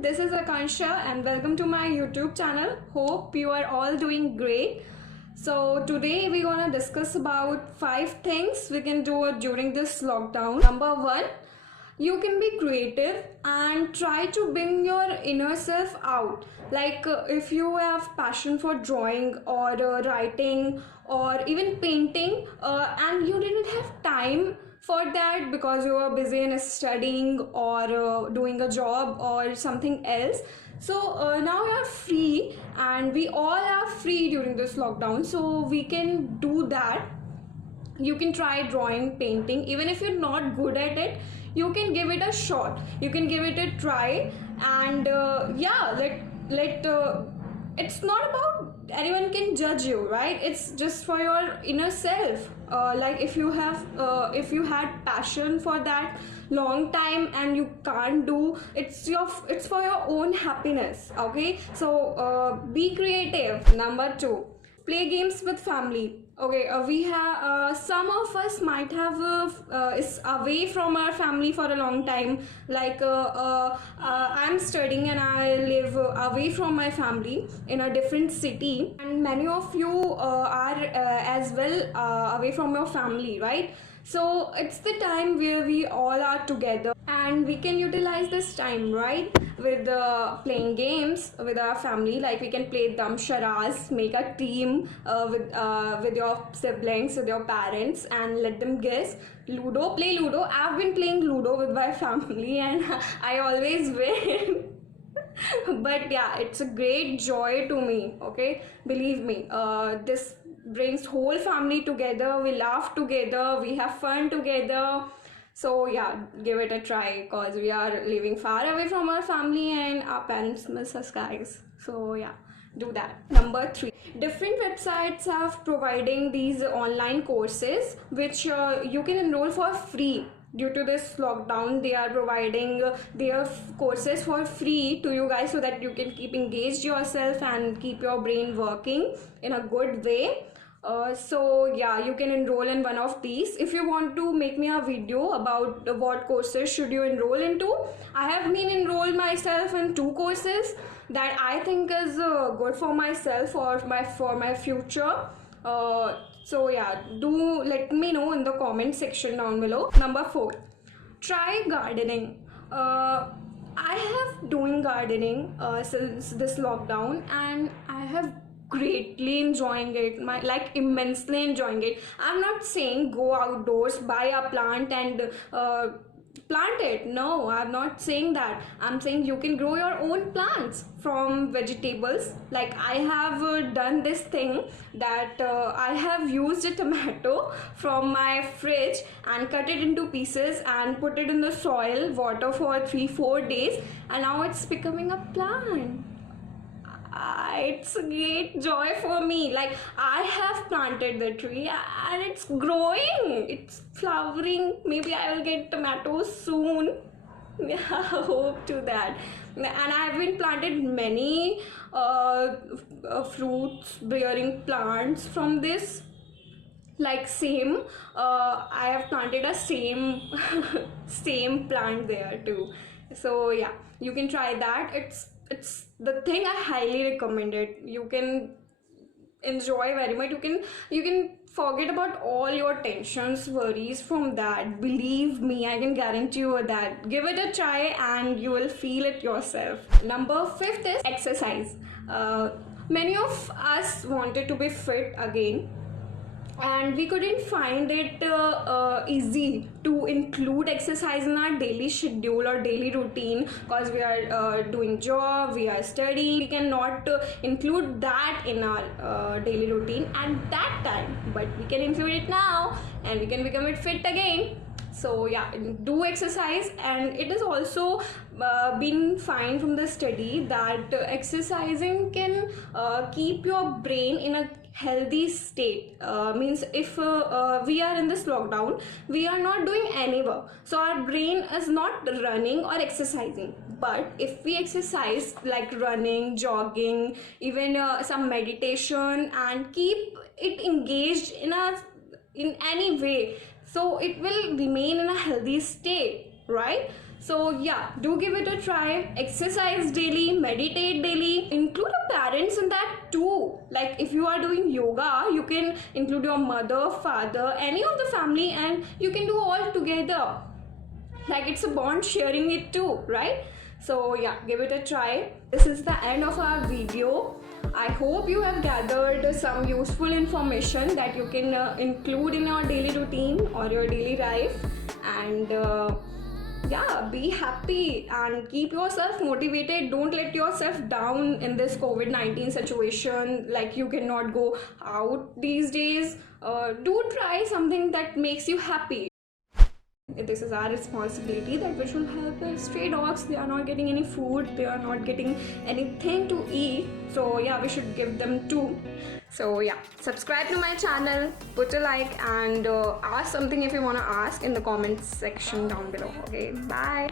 this is Akansha and welcome to my YouTube channel. Hope you are all doing great. So today we're gonna discuss about 5 things we can do during this lockdown. Number 1, you can be creative and try to bring your inner self out. Like if you have passion for drawing or writing or even painting and you didn't have time for that because you were busy in studying or doing a job or something else, so now you are free and we all are free during this lockdown, so we can do that. You can try drawing, painting. Even if you're not good at it, you can give it a shot, you can give it a try. And it's not about anyone can judge you, right? It's just for your inner self. Like if you had passion for that long time and you can't do, it's for your own happiness. Okay, so be creative. Number 2, play games with family. Okay, we have some of us might have is away from our family for a long time. Like I'm studying and I live away from my family in a different city, and many of you are as well away from your family, right? So it's the time where we all are together and we can utilize this time, right, with playing games with our family. Like we can play Dam Sharaz, make a team with your siblings, with your parents, and let them guess. Ludo, play Ludo. I've been playing Ludo with my family and I always win. But yeah, it's a great joy to me. Okay, believe me, this brings whole family together. We laugh together, we have fun together. So yeah, give it a try because we are living far away from our family and our parents miss us, guys. So yeah, do that. Number 3, different websites have providing these online courses which you can enroll for free. Due to this lockdown, they are providing their courses for free to you guys so that you can keep engaged yourself and keep your brain working in a good way. So yeah, you can enroll in one of these. If you want to make me a video about what courses should you enroll into, I have been enrolled myself in 2 courses that I think is good for myself or for my future. So yeah, do let me know in the comment section down below. Number 4, try gardening. I have doing gardening since this lockdown and I have greatly enjoying it, immensely enjoying it. I'm not saying go outdoors, buy a plant and plant it. No, I'm not saying that. I'm saying you can grow your own plants from vegetables. Like I have done this thing that I have used a tomato from my fridge and cut it into pieces and put it in the soil, water for 3-4 days, and now it's becoming a plant. It's a great joy for me. Like I have planted the tree and it's growing, it's flowering. Maybe I will get tomatoes soon. Yeah, hope to that. And I have been planted many fruits bearing plants from this. Like same, I have planted a same same plant there too. So yeah, you can try that. It's the thing I highly recommend it. You can enjoy very much. You can forget about all your tensions, worries from that. Believe me, I can guarantee you that. Give it a try and you will feel it yourself. Number 5 is exercise. Many of us wanted to be fit again and we couldn't find it easy to include exercise in our daily schedule or daily routine because we are doing job, we are studying. We cannot include that in our daily routine at that time, but we can include it now and we can become it fit again. So yeah, do exercise. And it is also been found from the study that exercising can keep your brain in a healthy state. Means if we are in this lockdown, we are not doing any work, so our brain is not running or exercising. But if we exercise like running, jogging, even some meditation, and keep it engaged in any way, so it will remain in a healthy state, right? So yeah, do give it a try. Exercise daily, meditate daily, include your parents in that too. Like if you are doing yoga, you can include your mother, father, any of the family, and you can do all together. Like it's a bond sharing it too, right? So yeah, give it a try. This is the end of our video. I hope you have gathered some useful information that you can include in your daily routine or your daily life. And yeah, be happy and keep yourself motivated. Don't let yourself down in this COVID-19 situation. Like you cannot go out these days. Do try something that makes you happy. This is our responsibility that we should help the stray dogs. They are not getting any food, they are not getting anything to eat, so yeah, we should give them too. So yeah, subscribe to my channel, put a like, and ask something if you want to ask in the comments section down below. Okay, bye.